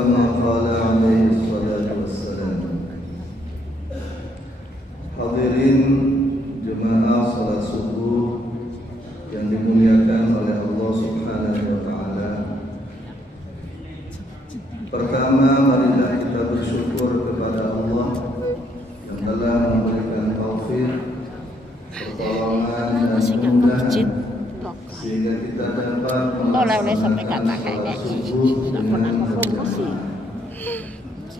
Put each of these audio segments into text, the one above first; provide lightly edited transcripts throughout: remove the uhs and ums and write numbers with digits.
Kama qala alaihi salatu wassalam. Hadirin jemaah salat subuh yang dimuliakan oleh Allah Subhanahu wa taala. Pertama, marilah kita bersyukur kepada Allah yang telah memberikan taufik, pertolongan dan kemudahan sehingga kita dapat melaksanakan salat subuh dengan berjamaah.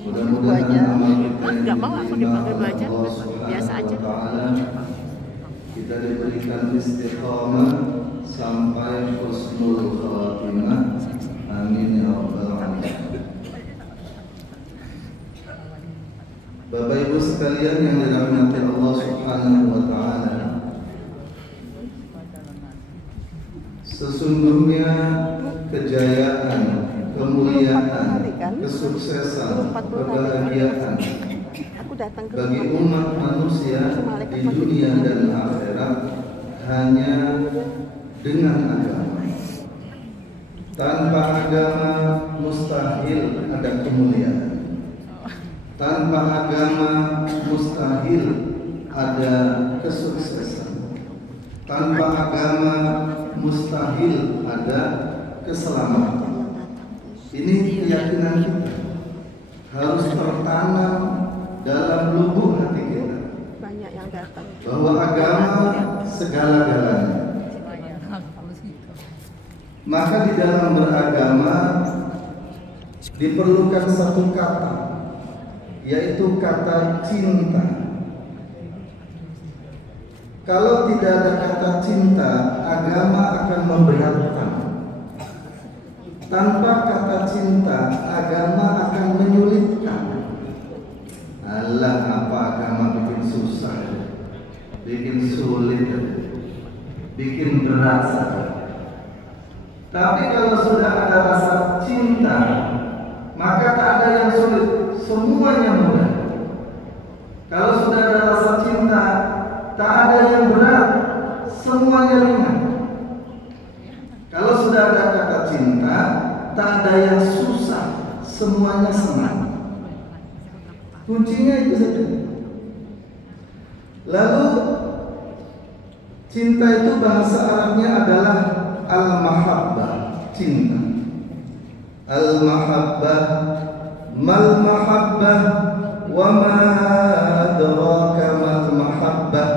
Mudah-mudahan amal kita yang diterima oleh Allah Subhanahu wa taala, kita diberikan istiqamah sampai husnul khatimah. Amin ya rabbal alamin. Bapak Ibu sekalian yang dirahmati Allah Subhanahu wa taala, sesungguhnya kejayaan, kemuliaan, kesuksesan, kebahagiaan bagi umat manusia di dunia dan akhirat hanya dengan agama. Tanpa agama mustahil ada kemuliaan. Tanpa agama mustahil ada kesuksesan. Tanpa agama mustahil ada keselamatan. Ini keyakinan kita harus tertanam dalam lubuk hati kita bahwa agama segala-galanya. Maka di dalam beragama diperlukan satu kata, yaitu kata cinta. Kalau tidak ada kata cinta, agama akan memberatkan. Tanpa kata cinta, agama akan menyulitkan. Alah, apa agama bikin susah, bikin sulit, bikin berat. Tapi kalau sudah ada rasa cinta, maka tak ada yang sulit, semuanya mudah. Kalau sudah ada rasa cinta, tak ada yang berat, semuanya ringan. Kalau sudah ada kata cinta, tak ada yang susah, semuanya senang. Kuncinya itu saja. Lalu cinta itu bahasa Arabnya adalah al-mahabbah, cinta. Al-mahabbah, mal mahabbah, wa ma adraka mal mahabbah.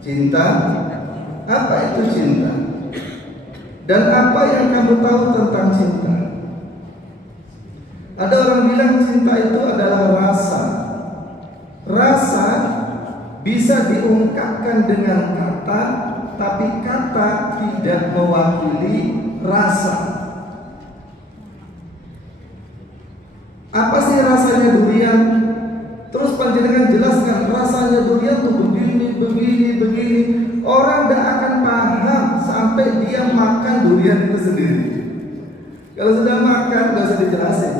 Cinta, apa itu cinta? Dan apa yang kamu tahu tentang cinta? Ada orang bilang cinta itu adalah rasa. Rasa bisa diungkapkan dengan kata, tapi kata tidak mewakili rasa. Apa sih rasanya durian? Terus panjenengan jelaskan rasanya durian tuh begini, begini, begini. Orang tidak akan paham sampai dia makan durian itu sendiri. Kalau sudah makan nggak usah dijelasin.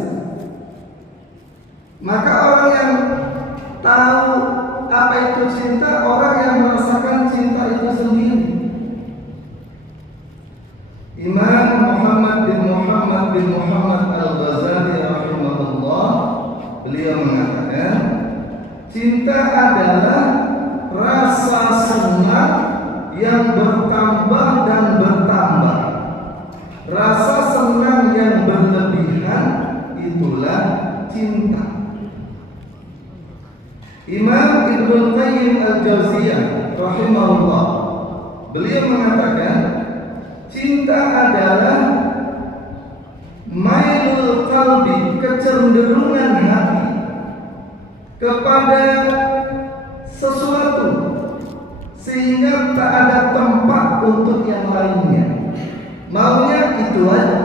Maka orang yang tahu apa itu cinta, orang yang merasakan cinta itu sendiri. Imam Muhammad bin Muhammad Al-Ghazali rahimahullah, beliau mengatakan, cinta adalah rasa senang yang bertambah dan bertambah. Rasa senang yang berlebihan itulah cinta. Imam Ibnu Qayyim Al-Jauziyah rahimahullah, beliau mengatakan, cinta adalah mailul qalbi, kecenderungan hati kepada sesuatu sehingga tak ada tempat untuk yang lainnya. Maunya itu aja,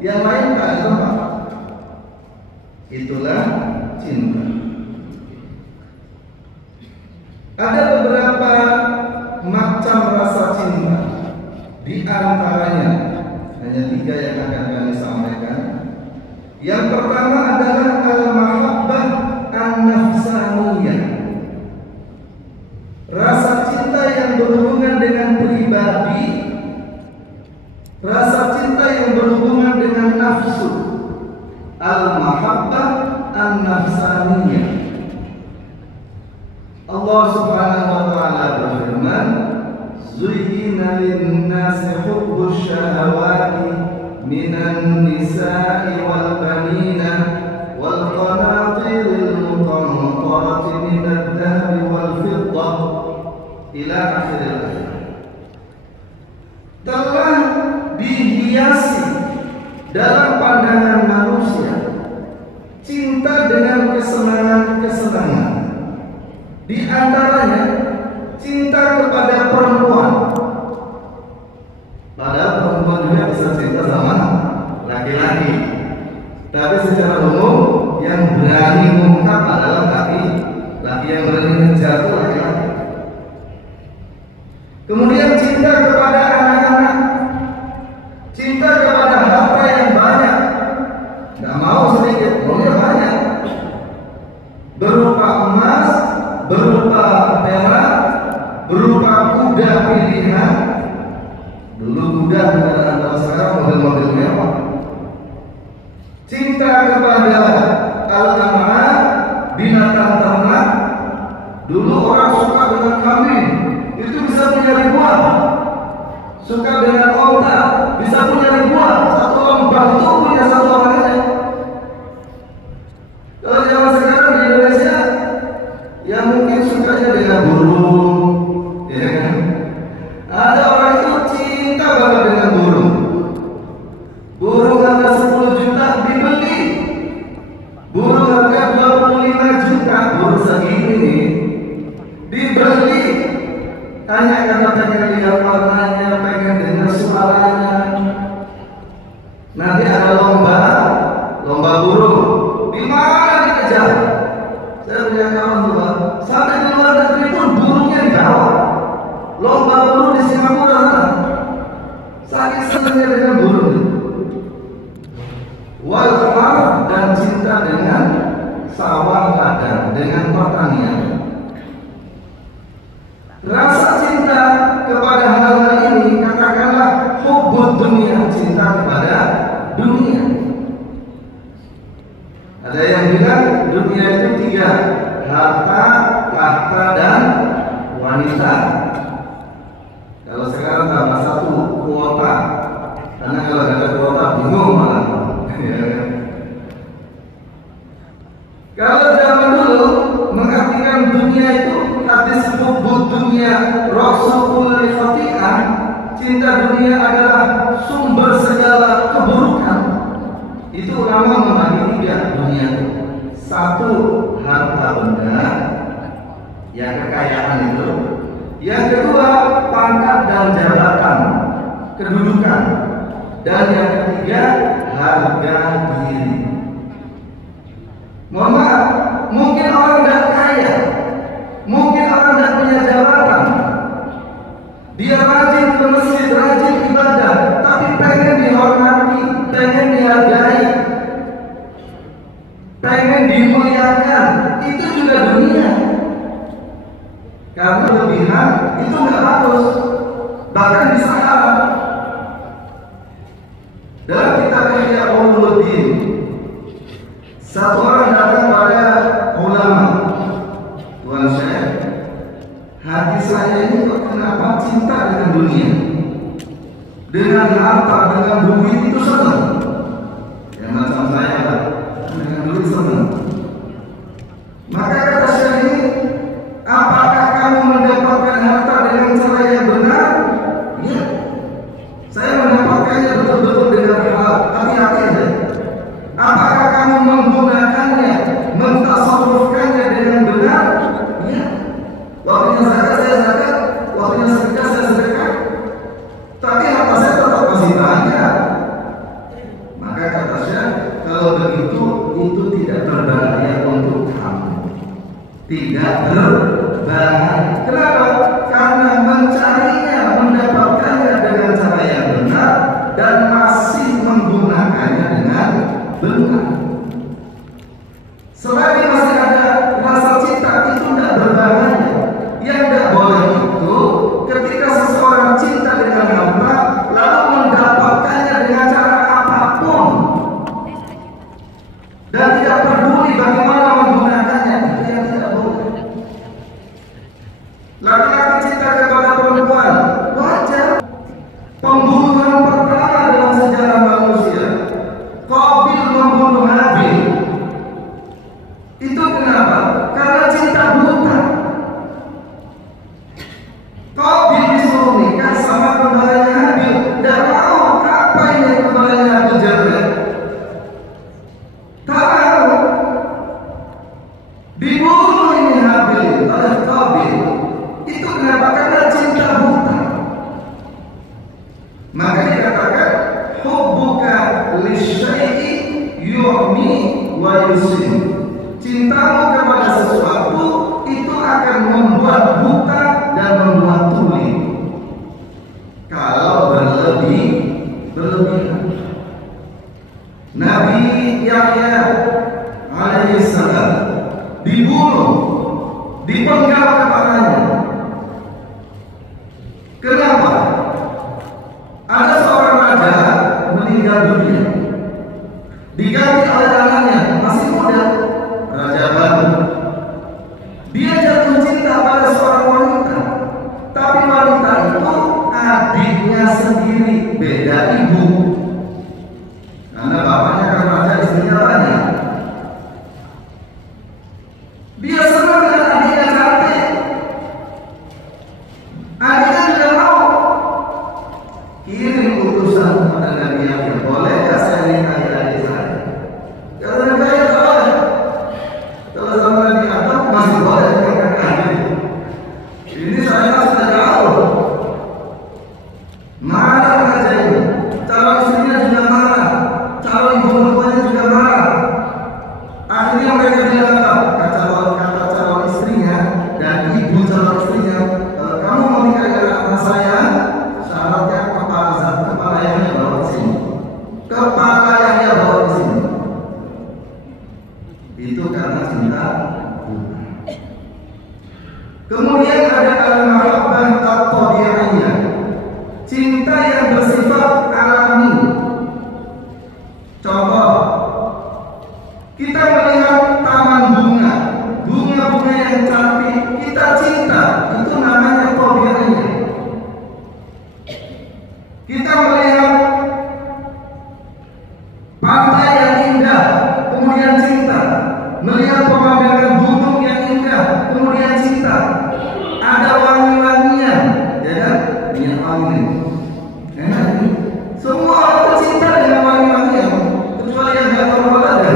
yang lain tak ada tempat. Itulah cinta. Ada beberapa macam rasa cinta. Di antaranya hanya 3 yang akan kami sampaikan. Yang pertama adalah al-mahabbah an-nafsaniyah. Rasa cinta yang berhubungan dengan pribadi, rasa cinta yang berhubungan dengan nafsu. al-mahabbah an-nafsaniyah. Allah Subhanahu wa taala berfirman, "Zuyyina lin-nasi hubbus syahawati minan nisa'i wal banina wal qanatiril muqantarati minadh-dhahabi wal fiddah ila akhiril ayat." Telah dihiasi dalam pandangan manusia cinta dengan kesenangan-kesenangan. Di antaranya cinta kepada perempuan. Padahal perempuan juga bisa cinta sama laki-laki. Tapi secara umum yang berani mengungkap adalah laki-laki, yang berani ngejar itu laki-laki. Kemudian cinta kepada anak-anak, cinta kepada harta yang banyak. Nggak mau sedikit, maunya banyak. Berupa emas, berupa perak, berupa kuda pilihan. Dulu kuda kendaraan, kalau sekarang mobil-mobil mewah. Cinta kepada al-an'am, binatang ternak. Dulu orang suka dengan kambing, itu bisa punya ribuan. Suka dengan onta, bisa punya ribuan. Satu lembah itu punya satu orang aja. Kalau zaman sekarang di Indonesia, yang mungkin sukanya dengan burung, ya kan? Ada orang itu cinta banget dengan burung. Burung harga 10 juta dibeli. Burung harga 25 juta, burung segini nih, dibeli. Hanya karena pengen lihat warnanya, pengen dengar suaranya. Nanti ada lomba burung. Di mana dikejar? Saya punya kawan tua, sampai di luar negeri pun burungnya dibawa. Lomba burung di Singapura sana. Saking senangnya dengan burung. Wal-har, dan cinta dengan sawah ladang, dengan pertanian. Rasa cinta kepada hal ini, katakanlah hubbud dunia, cinta kepada dunia. Ada yang bilang dunia itu 3, harta, tahta, dan wanita. Kalau sekarang tambah 1, kuota. Karena kalau nggak ada kuota bingung malah. Kalau zaman dulu mengartikan dunia itu hadis hubbud dunia rasul khati'ah, cinta dunia adalah sumber segala keburukan. Itu ulama membagi 3 dunia itu. 1, harta benda, yang kekayaan itu. Yang kedua, pangkat dan jabatan, kedudukan. Dan yang ketiga, harga diri. Mohon maaf, mungkin orang tidak kaya, mungkin orang tidak punya jabatan, dia rajin ke masjid, rajin ibadah, tapi pengen dihormati, pengen dihargai, pengen dimuliakan. Itu juga dunia. Karena lebihan itu nggak bagus, bahkan bisa haram. Dalam kitab Ihya Ulumuddin, satu orang datang pada ulama, "Tuan Syekh, hati saya ini kok kenapa cinta dengan dunia, dengan harta, dengan duit itu senang." Ya macam saya lah, dengan duit senang. Maka kata Syekh ini, "Apakah kamu mendapatkan harta dengan cara yang benar?" Ya, saya mendapatkannya betul-betul dengan halal, hati-hati aja. Apakah kamu menggunakannya, mentasarrufkannya dengan benar? Ya. Waktunya zakat saya zakat, waktunya sedekah saya sedekah. Tapi harta saya tetap masih banyak. Maka kata Syekh, kalau begitu itu tidak berbahaya untuk kamu. Tidak berbahaya. Kenapa? Karena mencarinya, mendapatkannya dengan cara yang benar dan masih menggunakannya dengan benar. Selagi masih ada rasa cinta, itu tidak berbahaya. Yang tidak boleh itu ketika seseorang cinta dengan harta lalu mendapatkannya dengan cara apapun. dan tidak peduli bagaimana menggunakannya, itu yang tidak boleh. Laki-laki cinta kepada perempuan wajar. Pembunuhan pertama dalam sejarah manusia, Qabil membunuh Habil. Itu kenapa? Karena cinta buta. Qabil disuruh nikah sama kembarannya Habil. Dan tahu apa ini kembarannya Habil jelek? Tahu. Dibunuh ini Habil oleh Qabil. Itu kenapa? Karena cinta buta. Maka dikatakan hubbuka lisyai'i yu'mi wa yusim. Cintamu kepada sesuatu itu akan membuat buta dan membuat tuli kalau berlebihan. Nabi Yahya alaihissalam dibunuh, dipenggal kepalanya. Kenapa? Ada seorang raja meninggal dunia, diganti oleh anaknya masih muda, raja baru. Dia jatuh cinta pada seorang wanita, tapi wanita itu adiknya sendiri, beda ibu. Karena bapaknya kan raja, istrinya banyak. Dia senang dengan adiknya cantik. Adiknya juga mau. Kirim utusan kepada Nabi Yahya, bolehkah saya nikahi adik saya? Kata Nabi Yahya, boleh. Kalau sama Nabi Adam masih boleh nikahkan adik. Ini saya sudah jauh. Marah raja ini, calon istrinya juga marah, calon ibu mertuanya juga marah. Akhirnya mereka bilang kata calon istrinya dan ibu calon istrinya, kalau kamu mau nikah dengan anak saya, syaratnya kepala Yahya bawa ke sini. Kepala Yahya bawa ke sini. Itu karena cinta buta. Kemudian ada al-mahabbah at-tabi'iyah, cinta yang bersifat alami. Contoh, kita melihat taman bunga, bunga-bunga yang cantik, kita cinta, itu namanya tabi'iyah. Kita melihat pantai yang indah, kemudian cinta. Melihat pemandangan gunung yang indah, kemudian cinta. Ada wangi-wangian, ya kan? Minyak wangi. Enak ini. Semua orang itu cinta dengan wangi-wangian, kecuali yang nggak tahu olahraga.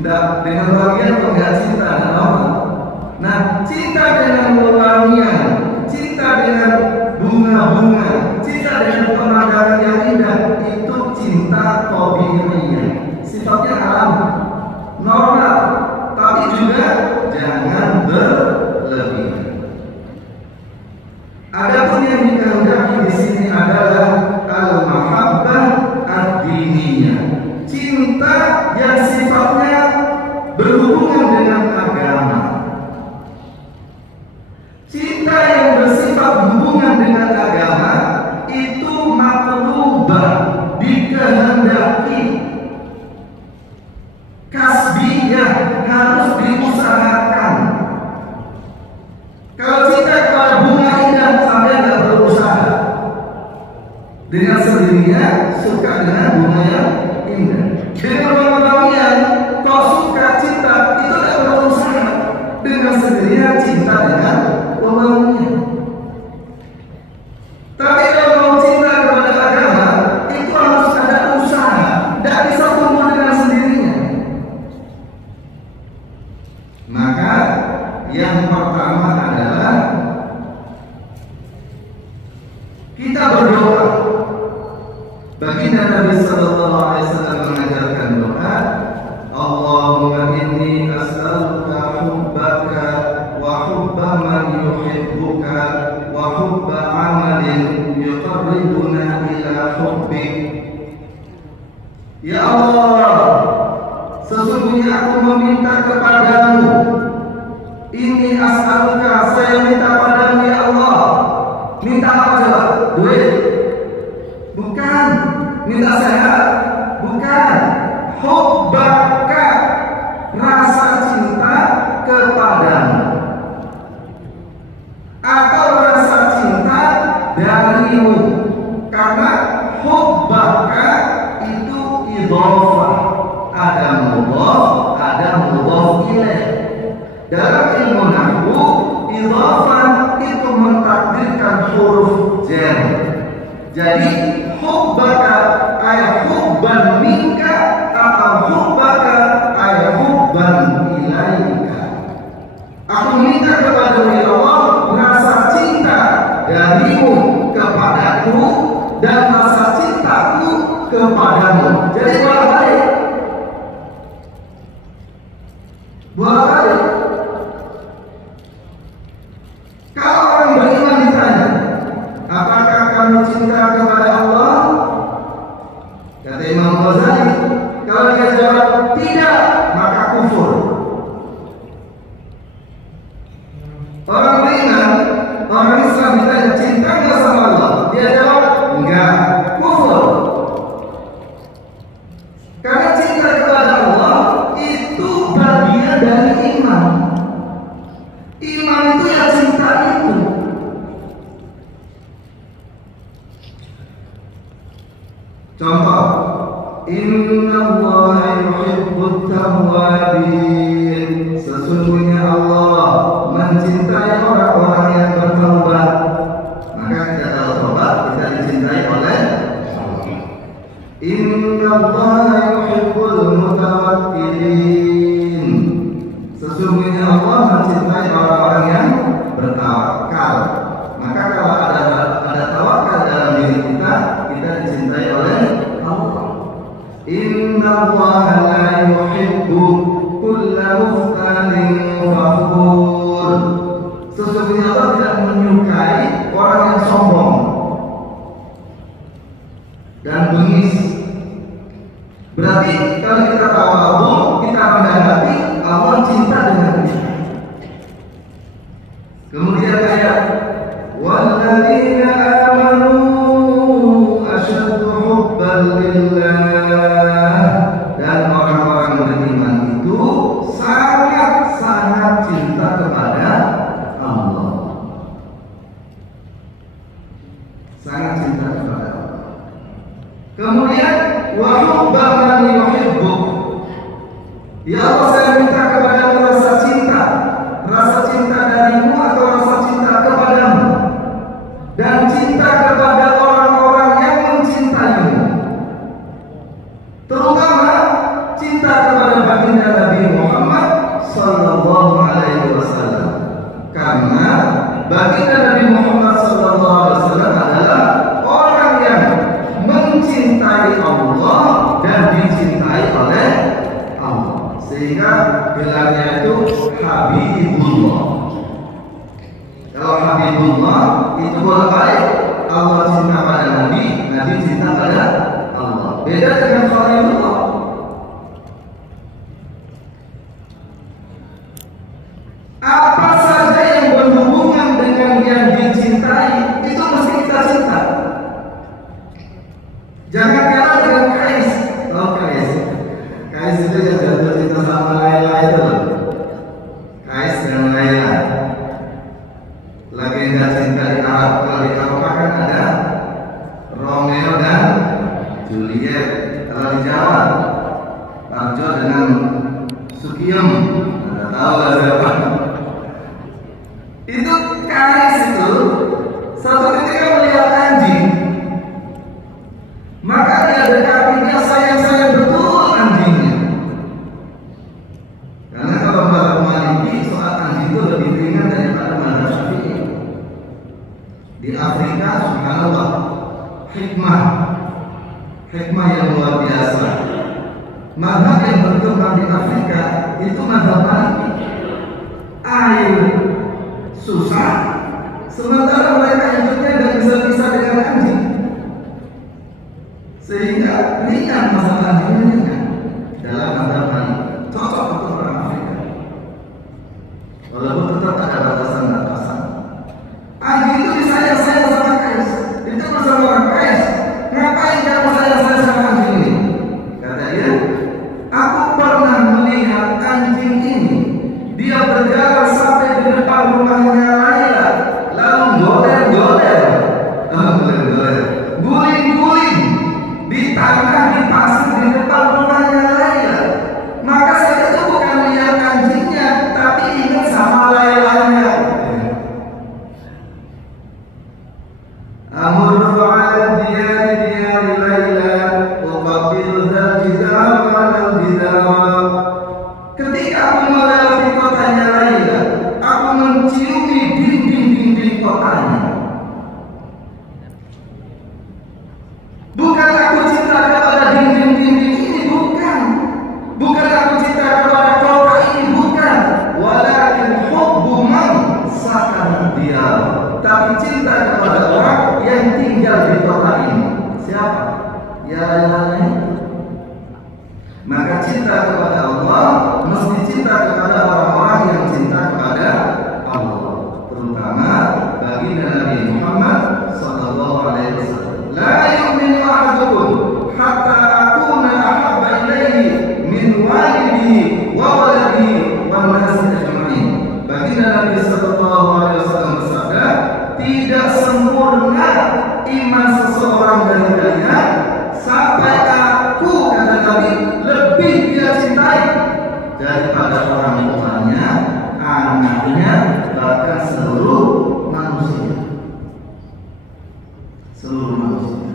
Nggak, dengan wangian kok nggak cinta, nggak apa. Nah, cinta dengan wangian, cinta dengan bunga-bunga, cinta dengan pemandangan yang indah, itu cinta tabi'iyah. Sifatnya alam, normal, tapi juga jangan berlebihan. Adapun yang dikehendaki di sini adalah al-mahabbah ad-diniyah, cinta yang sifatnya berhubungan dengan agama. Cinta yang bersifat hubungan dengan agama itu matlubah, dikehendaki. Kasbiyah, harus diusahakan. Kalau cinta kepada bunga indah sampai nggak berusaha, dengan sendirinya suka dengan bunga yang indah. Dengan wangi-wangian, kau suka cinta itu tidak berusaha, dengan sendirinya cinta dengan wangian. Tapi kalau mau cinta kepada agama, itu harus ada usaha, tidak bisa tumbuh dengan sendirinya. Maka yang pertama adalah kita berdoa. Baginda Nabi sallallahu alaihi wasallam mengajarkan doa, Allahumma inni as'aluka hubbaka wa hubba man yuhibbuka wa hubba amalin yuqarribuna ila hubbik. Ya Allah, sesungguhnya aku meminta kepadamu. Ini as'aluka, saya minta padamu ya Allah. Minta apa coba? Duit? Bukan. Minta sehat? Bukan. Hubba hubbaka, rasa cinta kepadamu, atau rasa cinta darimu. Karena hubbaka itu idhofah, ada mudhof, ada mudhof ilaih. Dalam ilmu nahwu, idhofah itu mentakdirkan huruf jar. Jadi hubbaka ay hubban minka, atau hubbaka ay hubban ilaika. Aku minta kepada Allah rasa cinta darimu kepadaku dan rasa cintaku kepadamu. Jadi bolak-balik. Bolak-balik. Kalau orang beriman ditanya, apakah kamu cinta kepada Allah? Kata Imam Ghazali, kalau dia jawab tidak, maka kufur. Orang beriman, orang Islam ditanya, cinta nggak sama Allah? Dia jawab enggak, kufur. Karena cinta kepada Allah itu bagian dari iman. Iman itu ya cinta itu. Contoh, Inna Allaha yuhibbut tawwabin. Sesungguhnya Allah mencintai orang-orang yang bertaubat. Maka kita tahu taubat, kita dicintai oleh Allah. Inna Allaha yuhibbul mutawakkilin. Sesungguhnya Allah mencintai orang-orang yang bertawakal. Maka kalau ada tawakal dalam diri kita, kita dicintai oleh Allah. Inna Allaha la yuhibbu kulla mukhtalin fakhur. Sesungguhnya Allah tidak menyukai orang yang sombong dan bengis. Berarti kalau kita tawadhu, kita rendah hati, Allah cinta dengan kita. Kemudian ayat walladzina amanu asyaddu hubban lillah, dan orang-orang beriman itu sangat-sangat cinta kepada Allah. Sangat cinta kepada Allah. Kemudian wa hubba man yuhibbuk. Ya Allah, saya minta kepadamu rasa cinta darimu atau rasa cinta kepadamu, dan cinta kepada orang-orang yang mencintaimu, terutama cinta kepada baginda Nabi Muhammad sallallahu alaihi wasallam. Karena baginda Nabi Muhammad sallallahu alaihi wasallam adalah orang yang mencintai Allah dan dicintai oleh Allah, sehingga gelarnya itu Habibullah. Kalau Habibullah itu bolak-balik, Allah cinta pada Nabi, Nabi cinta pada Allah. Beda dengan Khalilullah. Apa saja yang berhubungan dengan yang dicintai itu mesti kita cinta. Jangan kalah dengan Kais. Oh, Kais itu yang jatuh cinta sama Laila itu loh. Kais dan Laila, legenda cinta di Arab. Kalau di Eropa kan ada Romeo dan Juliet. Kalau di Jawa, Parjo dengan Sukiyem. Anda tahu lah siapa? Itu Kais itu suatu ketika melihat anjing, maka dia dekati, dia sayang betul anjingnya. Karena kalau mazhab Maliki, soal anjing itu lebih ringan daripada mazhab Syafi'i. Di Afrika, subhanallah, hikmah yang luar biasa. Mazhab yang berkembang di Afrika itu mazhab Maliki. Air susah, sementara mereka hidupnya dan bisa dengan anjing, sehingga ringan masalah anjingnya ringan. Dalam mazhab Maliki cocok untuk orang Afrika, walaupun tetap ada batasan. Anjing itu disayang sama Kais. Itu bersama orang Kais, ngapain kamu sayang sama anjing ini? Kata dia, aku depan rumahnya Laila, lalu goler-goler, guling-guling di tanah, di pasir di depan rumahnya Laila, maka saya itu bukan lihat anjingnya, tapi ingat sama Lailanya. Amurru ala diyari Laila, uqabbilu dzal jidar wal jidar. Ketika aku melewati kotanya Laila, aku menciumi dinding-dinding kotanya. Bukan aku cinta kepada dinding-dinding ini, bukan. Bukan aku cinta kepada kota ini, bukan. Walakin hubbu man sakana diyar. Tapi cinta kepada orang yang tinggal di kota ini. Siapa? Ya Lailanya. Maka cinta kepada Allah mesti cinta kepada orang-orang yang cinta kepada Allah, terutama baginda Nabi Muhammad sallallahu alaihi wasallam. La yu'minu ahadukum hatta akuna ahabba ilaihi min walidihi wa waladihi wan nasi ajma'in. Baginda Nabi sallallahu alaihi wasallam bersabda, tidak sempurna iman seseorang dari kalian sampai aku, kata Nabi, lebih dia cintai daripada orang tuanya, anaknya, bahkan seluruh manusia. Seluruh manusia.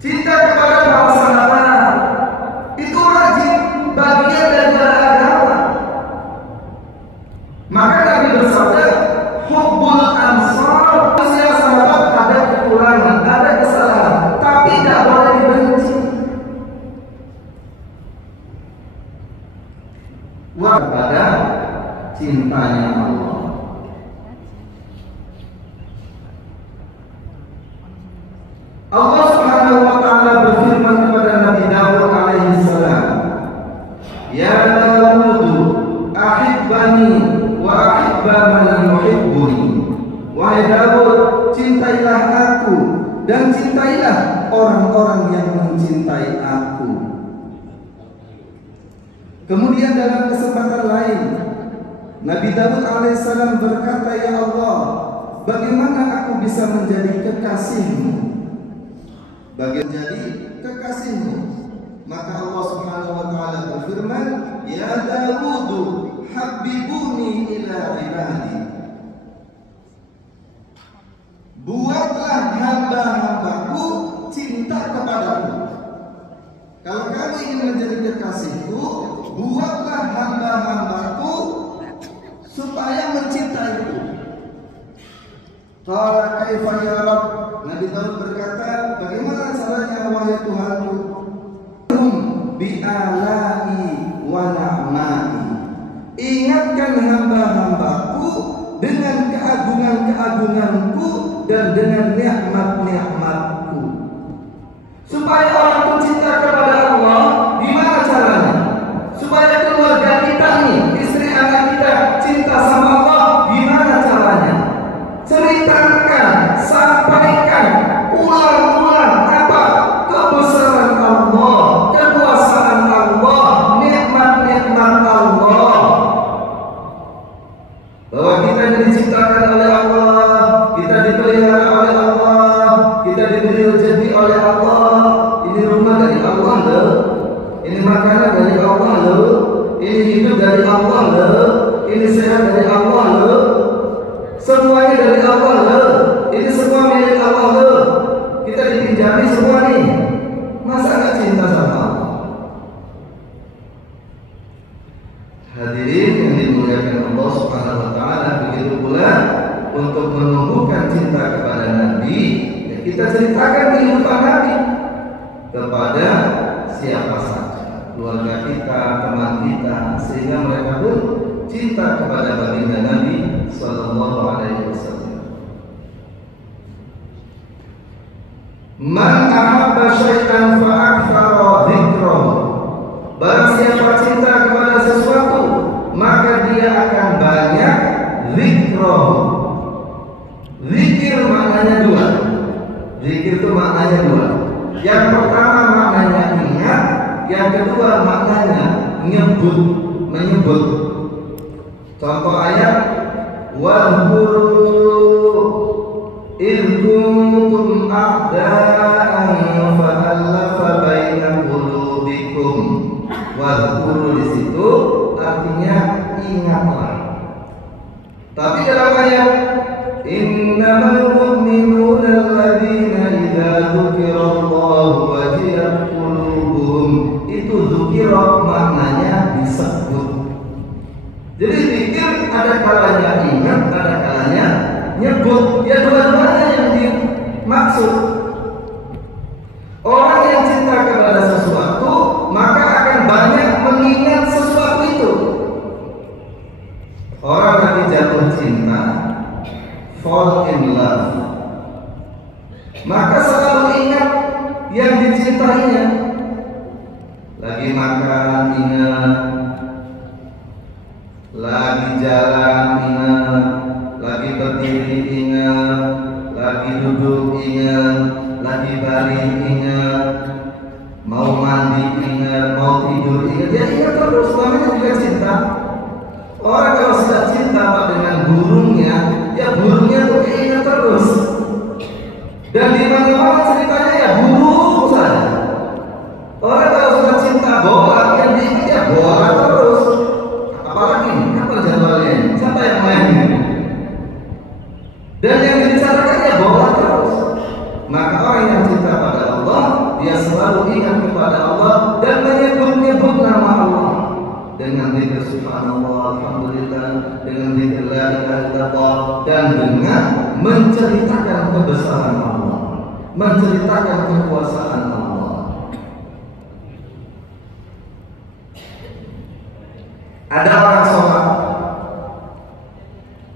Cinta kepada para sahabat itu wajib, bagian daripada agama. Maka Nabi bersabda, hubbul ansar, usia sahabat ada kekurangan, ada kesalahan, tapi tidak boleh dibenci. Kepada cintanya Allah. Allah Subhanahu wa taala berfirman kepada Nabi Daud alaihi salam, "Ya Daud, ahibbani wa ahibba man yuhibbuni." Wahai Daud, cintailah aku dan cintailah orang-orang yang mencintai aku. Kemudian dalam kesempatan lain, Nabi Daud alaihissalam berkata, "Ya Allah, bagaimana aku bisa menjadi kekasihmu?" Bagaimana menjadi kekasihmu? Maka Allah Subhanahu wa taala berfirman, "Ya Daud, habibuni ila ibadi." Buatlah hamba-hambaku cinta kepadaku. Kalau kamu ingin menjadi kekasihku, buatlah hamba-hambaku supaya mencintaiku. Qala kaifa ya Rabb? Nabi Daud berkata, bagaimana caranya wahai Tuhanku? Bi'alai wa na'mai. Ingatkan hamba-hambaku dengan keagungan-keagunganku dan dengan nikmat-nikmatku. Supaya orang pun cinta kepada Allah, gimana caranya? Supaya keluarga kita nih, istri anak kita cinta sama Allah, gimana caranya? Ceritakan, sampaikan, ulang-ulang apa? Kebesaran Allah, kekuasaan Allah, nikmat-nikmat Allah. Bahwa kita diciptakan oleh Allah, kita dipelihara oleh Allah, kita diberi rezeki oleh Allah. Ini rumah dari Allah loh, ini makanan dari Allah loh, ini hidup dari Allah loh, ini sehat dari Allah loh, semuanya dari Allah loh, ini semua milik Allah loh. Kita dipinjami semua nih, masa nggak cinta sama Allah? Hadirin yang dimuliakan Allah Subhanahu wa taala, begitu pula untuk menumbuhkan cinta kepada Nabi, ya kita ceritakan kehidupan Nabi kepada siapa saja, keluarga kita, teman kita, sehingga mereka pun cinta kepada baginda Nabi sallallahu alaihi wasallam. Man ahabba syai'an fa aktsara dzikrahu. Barang siapa cinta kepada sesuatu, maka dia akan banyak dzikrahu. Zikir maknanya dua. Zikir itu maknanya dua. Yang pertama maknanya ingat, yang kedua maknanya menyebut. Contoh ayat, Wadhkuru idh kuntum a'da'an fa'alafa baina qulubikum. Wadhkuru di situ artinya ingatlah. Tapi dalam ayat innamal mu'minuna alladzina idza dzukirallahu wajilat qulubuhum, itu dzukira maknanya disebut. Jadi zikir ada kalanya ingat, ada kalanya nyebut. Ya dua-duanya yang dimaksud. Orang yang cinta kepada sesuatu maka akan banyak mengingat sesuatu itu. Orang lagi jatuh cinta, fall in love, maka selalu ingat yang dicintainya. Lagi makan ingat, lagi jalan ingat, lagi berdiri ingat, lagi duduk ingat, lagi baring ingat, mau mandi ingat, mau tidur ingat. Ya ingat terus, namanya juga cinta. Orang kalau sudah cinta Pak dengan burungnya, ya burungnya tuh ingat terus. Dan di mana-mana ceritanya ya burung saja. Orang kalau sudah cinta bola, yang diingat ya bola terus. Apalagi kapan jadwalnya? Siapa yang main? Dan yang dibicarakan ya bola terus. Maka orang yang cinta pada Allah, dia selalu ingat kepada Allah dan menyebut-nyebut nama Allah. Dengan zikir subhanallah, alhamdulillah, dengan zikir la ilaha illallah, dan dengan menceritakan kebesaran Allah, menceritakan kekuasaan Allah. Ada orang sholat.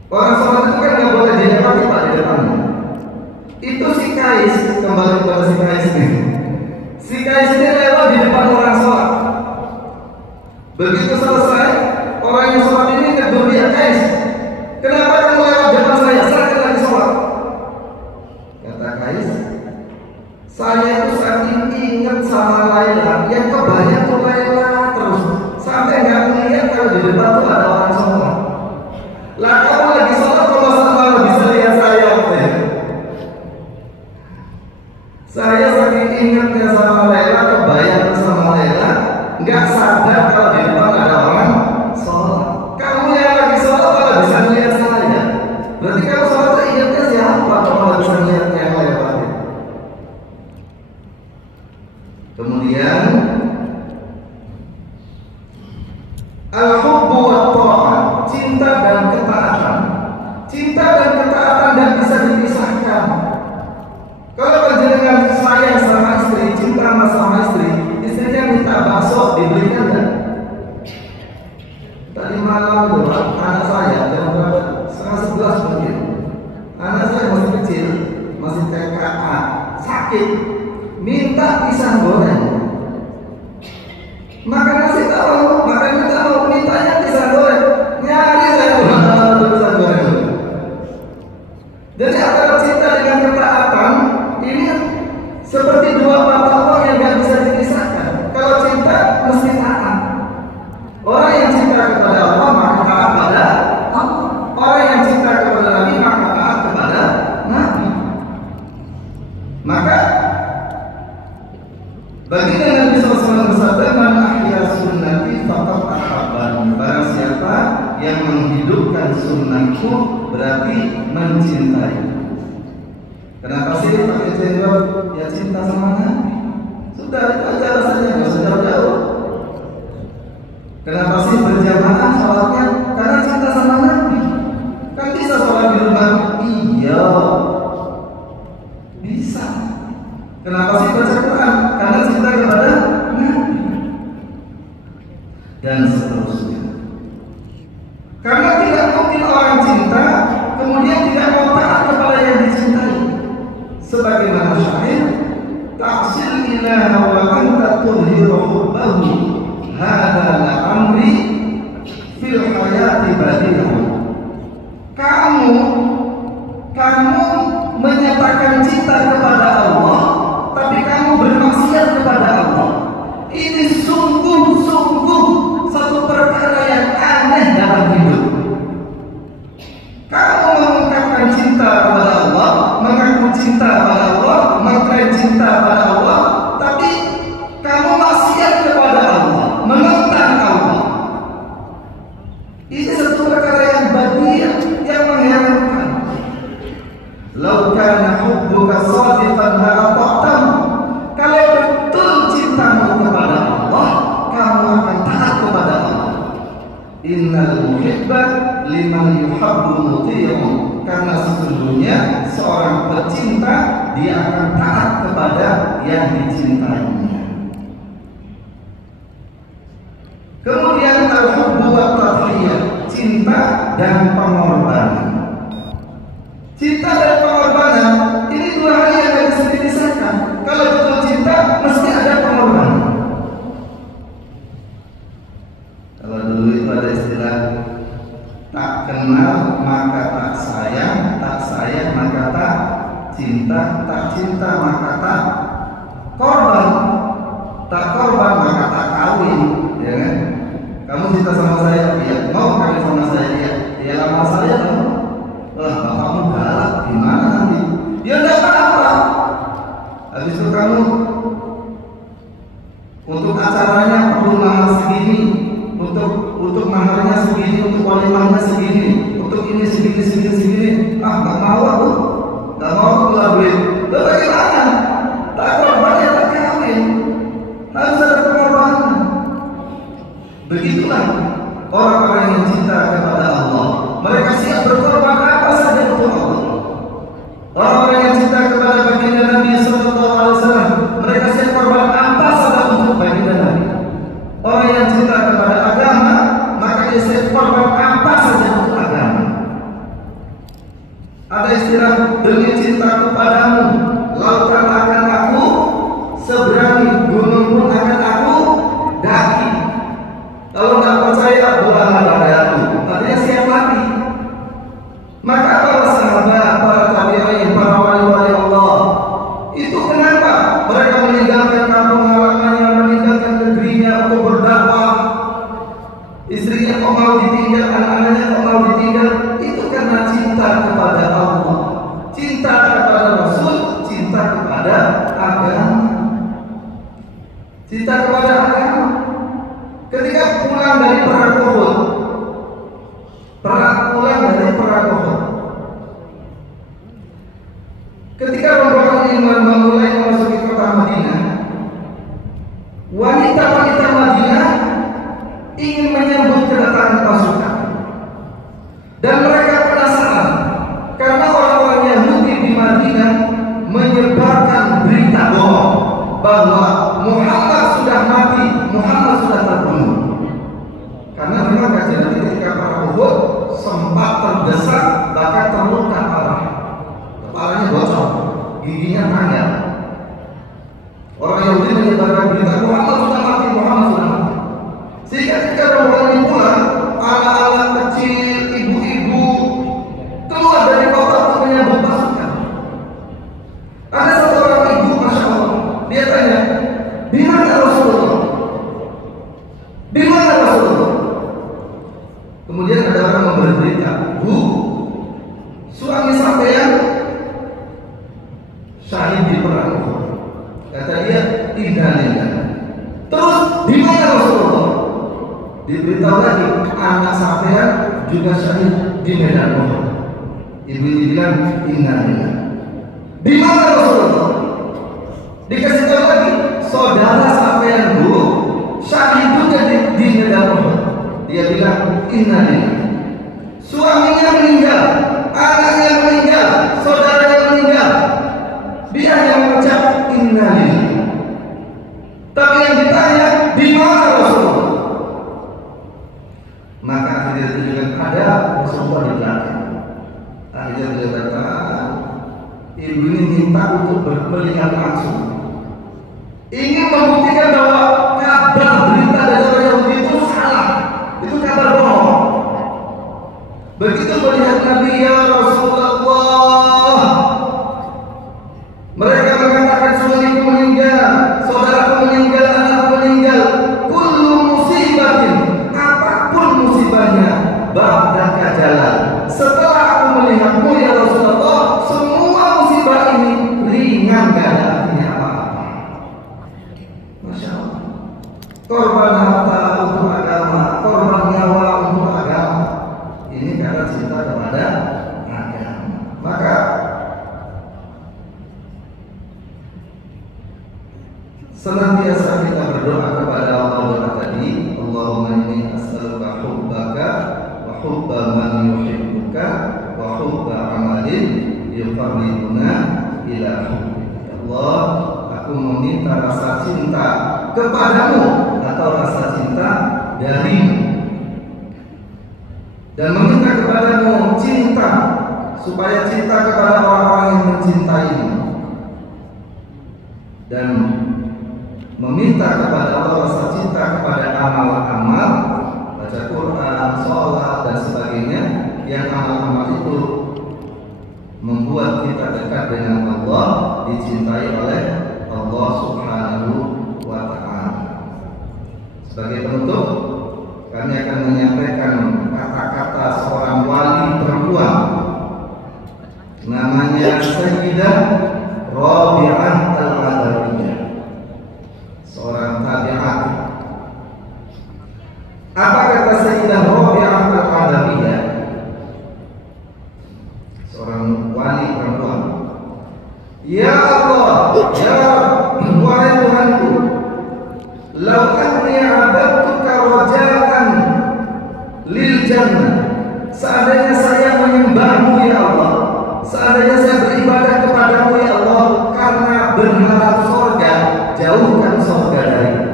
Orang sholat itu kan nggak boleh dilewati Pak di depannya. Itu si Kais, kembali kepada si Kais ini. Si Kais ini lewat di depan orang sholat. Begitu selesai, orang yang sholat ini tegur dia, Kais, kenapa kamu lewat depan saya? Saya kan lagi sholat. Kata Kais, saya itu saking ingat sama Laila, yang kebanyakan tuh Laila terus, sampai nggak melihat kalau di depan tuh ada orang sholat. Lah kamu lagi sholat, kalau malah bisa lihat saya, saya saking ingatnya sama Laila, kebayang sama Laila, nggak sadar kalau di depan ada orang sholat. Kamu yang lagi sholat malah bisa melihat saya. Berarti kamu sholat ingatnya siapa kalau malah bisa melihat yang lewat? Kemudian al-hubbu wa ta'ah, cinta dan ketaatan. Cinta dan ketaatan dan bisa dipisahkan. Kalau panjenengan sayang sama istri, cinta sama istri, istrinya minta bakso, dibelikan kan? Tadi malam itu anak saya jam berapa? 10:30 mungkin. Anak saya masih kecil, masih TKA, sakit, minta pisang goreng. Makan nasi tahu, makan nasi tahu, mintanya pisang goreng. Nyari saya pisang goreng. Jadi antara cinta dengan ketaatan ini seperti dua mata uang yang gak bisa dipisahkan. Kalau cinta mesti taat. Orang yang cinta kepada Allah maka taat pada Allah. Orang yang cinta kepada Nabi maka taat kepada Nabi. Maka bagi Nabi SAW bersabda, "Man ahya sunnati faqad ahabbani." Barang siapa yang menghidupkan sunnahku berarti mencintai. Kenapa sih pakai jenggot? Ya cinta sama Nabi. Sudah itu aja rasanya, nggak usah jauh-jauh. Kenapa sih berjamaah sholatnya? Karena cinta sama Nabi. Kan bisa sholat di rumah? Iya, bisa. Kenapa sih baca Quran? Karena cinta kepada Nabi. Dan seterusnya. Karena tidak mungkin orang cinta kemudian tidak mau taat kepada yang dicintai. Sebagaimana syair, ta'sil ilaha wa anta tudhiru hubbahu, hadha la amri fil hayati badilah. Kamu menyatakan cinta kepada Allah, tapi kamu bermaksiat kepada Allah. Ini sungguh-sungguh satu perkara yang aneh dalam hidup. innal muhibba liman yuhabbu muti'un, karena sesungguhnya seorang pecinta dia akan taat kepada yang dicintainya. Kemudian al-hubbu wa tadhiyah, cinta dan pengorbanan. Cinta dan pengorbanan ini dua hal yang tidak bisa dipisahkan. Kalau betul cinta mesti ada pengorbanan. Kalau dulu itu ada istilah tak kenal maka tak sayang maka tak cinta maka tak korban, tak korban maka tak kawin, ya kan? Kamu cinta sama saya, ya mau kawin sama saya, ya lama saya kamu. Bapakmu galak, gimana nanti? Ya enggak apa-apa. Habis itu kamu untuk acaranya perlu mahar segini, untuk maharnya segini, untuk walimahnya segini, untuk ini segini. Nggak mau aku, nggak mau aku keluar duit. Lalu bagaimana? Tak korban ya tak kawin. Harus ada pengorbanan. Begitulah orang-orang yang cinta kepada Allah. Mereka siap berkorban apa saja untuk Allah. Orang-orang yang cinta kepada baginda Nabi Sallallahu Alaihi Wasallam, mereka siap korban apa saja untuk baginda Nabi. Orang yang cinta kepada agama, maka dia siap korban apa saja untuk agama. Ada istilah, demi cintaku padamu, lautan akan aku seberangi, gunung pun akan aku daki. Kalau tidak percaya, berdoalah padaku. Artinya siap mati. Maka para sahabat, para tabi'in, para wali-wali Allah, itu kenapa mereka meninggalkan kampung halamannya, meninggalkan negerinya untuk berdakwah? Istrinya kok mau ditinggal, anak-anaknya kok mau ditinggal? Itu karena cinta kepada Allah, cinta kepada Rasul, cinta kepada agama, cinta kepada agama. Ketika pulang dari perang Uhud, ketika rombongan iman memulai memasuki kota Madinah, wanita-wanita Madinah ingin menyambut kedatangan pasukan, dan mereka penasaran karena orang-orang Yahudi di Madinah menyebarkan berita bohong bahwa Muhammad sudah mati, Muhammad sudah terbunuh. Karena memang kajian ketika perang Uhud sempat terdesak, bahkan terluka parah, kepalanya bocor, giginya tanggal. Orang Yahudi menyebarkan berita Muhammad sudah mati, Muhammad sudah mati. Sehingga ketika rombongan ini pulang, anak-anak kecil, ibu-ibu keluar dari kota untuk menyambut pasukan. Ada satu orang ibu, masya Allah, dia tanya, di mana Rasulullah? Di mana Rasulullah? Kemudian ada orang memberi berita, Bu, suami sampean syahid di perang Uhud. Kata dia, innalillah. Terus di mana Rasulullah? Diberitahu lagi, anak sampean juga syahid di medan Uhud. Ibu ini bilang, innalillah. Di mana Rasulullah? Dikasih tahu lagi, saudara sampean Bu syahid juga di medan Uhud. Dia bilang, innalillah. Suaminya meninggal, anaknya meninggal, saudaranya meninggal. Dia yang mengucap innalillah. Tapi yang ditanya, di mana Rasulullah? Maka akhirnya tunjukkan ada Rasulullah di belakang. Akhirnya dia katakan, ibu ini minta untuk melihat langsung, ingin membuktikan bahwa kabar berita dari orang Yahudi itu salah, itu kabar bohong. Begitu melihat Nabi, ya Rasulullah, mereka mengatakan suamiku meninggal, saudaraku meninggal, anakku meninggal. Kullu musibatin, apapun musibahnya, ba'daka jalan. Setelah aku melihatmu ya Rasulullah, semua musibah ini ringan, gak ada artinya apa-apa. Masya Allah. Korban harta untuk agama, korban nyawa untuk agama. Ini karena cinta kepada agama. Maka senantiasa kita berdoa kepada Allah doa tadi, Allahumma inni as'aluka hubbaka hubba man yuhibbuka wa hubba amalin yuqarribuna ila hubbika. Ya Allah, aku meminta rasa cinta kepadamu atau rasa cinta darimu, dan meminta kepadamu cinta supaya cinta kepada orang-orang yang mencintaimu, dan meminta kepada Allah rasa cinta kepada amal-amal, baca Quran, sholat dan sebagainya, yang amal-amal itu membuat kita dekat dengan Allah, dicintai oleh Allah Subhanahu wa Ta'ala. Sebagai penutup, kami akan menyampaikan kata-kata seorang wali perempuan namanya Sayyidah Rabi'ah Al-Adawiyah, seorang tabi'at. Apa kata Sayyidah Rabi'ah Al-Adawiyah, seorang wali perempuan? Ya Allah, ya wahai Tuhanku, lau anni abadtuka raja'an lil jannah, seandainya saya menyembahmu ya Allah, seandainya saya beribadah kepadamu ya Allah karena berharap surga, jauhkan surga dariku.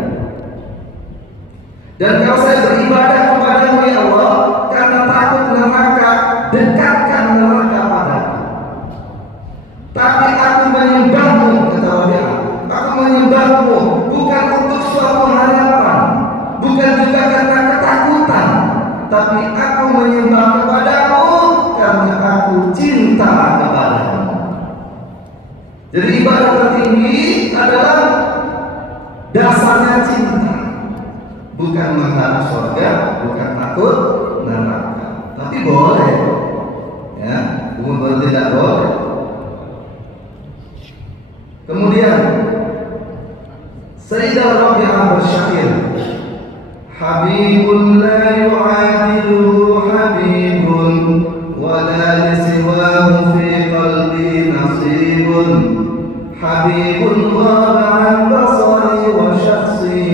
Dan kalau saya beribadah kepadamu ya Allah karena takut neraka, dekatkan neraka padaku. Tapi aku menyembahmu, kata Rabi'ah, aku menyembahmu bukan untuk suatu harapan, bukan juga karena ketakutan, tapi aku menyembah kepadamu karena aku cinta kepadamu. Jadi ibadah tertinggi adalah dasarnya cinta, bukan mengharap surga, bukan takut neraka. Tapi boleh, ya, bukan tidak boleh. Kemudian Sayyidah Rabi'ah bersyair, Habibun la yu'adiluhu habibun, wa la lisiwahu fi qalbi nasibun, habibun ghaba an basari wa syakhsi,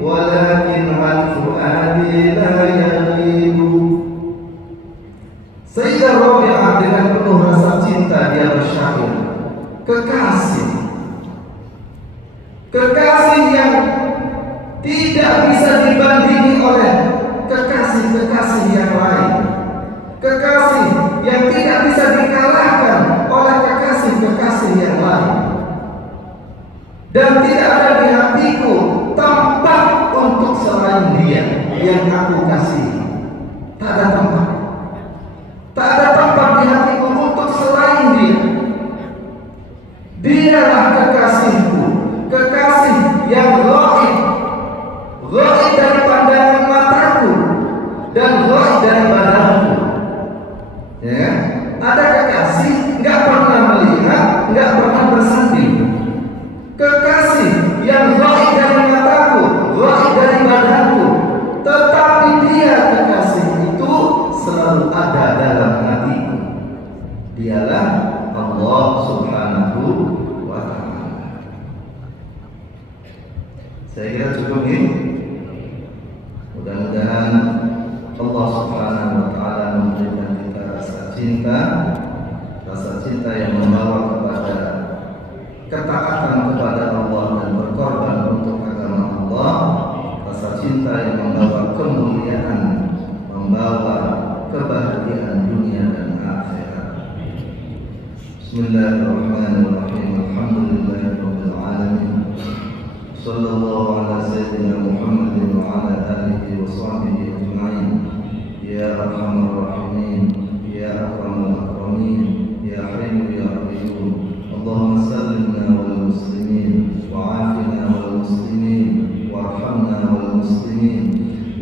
walakin an fuadi la yaghibu. Sayyidah Rabi'ah dengan penuh rasa cinta dia bersyair, kekasih yang tidak bisa dibandingi oleh kekasih-kekasih yang lain, kekasih yang tidak bisa dikalahkan oleh kekasih-kekasih yang lain, dan tidak ada di hatiku tempat untuk selain dia yang aku kasihi. Tak ada tempat, tak ada tempat di hatiku untuk selain dia. Dialah kekasihku, kekasih yang ghaib dari pandangan mataku dan ghaib dari badanku. Ya, ada kekasih nggak pernah melihat, nggak pernah bersanding. Kekasih yang ghaib dari mataku, ghaib dari badanku, tetapi dia kekasih itu selalu ada dalam hatiku. Dialah Allah Subhanahu wa Ta'ala. Saya kira cukup ini. Mudah-mudahan Allah Subhanahu wa Ta'ala memberikan kita rasa cinta yang membawa kepada ketaatan kepada Allah dan berkorban untuk agama Allah, rasa cinta yang membawa kemuliaan, membawa kebahagiaan dunia dan akhirat. Bismillahirrahmanirrahim. Alhamdulillahirabbil alamin. Sallallahu ala sayyidina Muhammadin wa ala alihi wa sahbihi ajma'in. Ya arhamar rahimin, ya akramul akramin, ya hayyu ya qayyum. Allahumma sallimna wal muslimin wa afina wal muslimin warhamna wal muslimin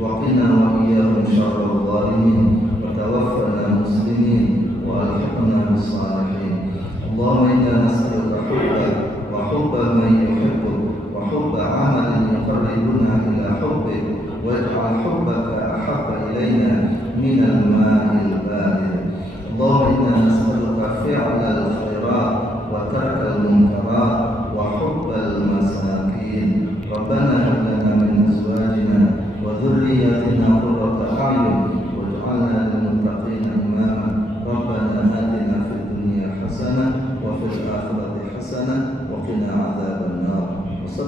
wa qina wa iyyahum syarral zalimin wa tawaffana muslimin wa alhiqna bis salihin. Allahumma inna nas'aluka hubbak wa hubba man yuhibbuk wa hubba amalin yuqarribuna ila hubbik, waj'al hubbaka ahabba ilayna min al-ma'il barid. Allahumma inna nas'aluka fi'lal khairat wa tarkal munkarat wa hubbal masakin. Rabbana hab lana min azwajina wa dhurriyyatina qurrata a'yun waj'alna lil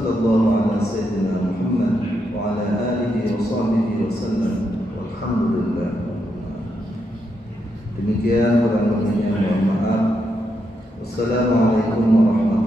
sallallahu ala sayyidina Muhammad wa ala alihi wa sahbihi wa sallam. Walhamdulillah. Demikian kurang lebihnya, mohon maaf. Wassalamualaikum warahmatullahi wabarakatuh.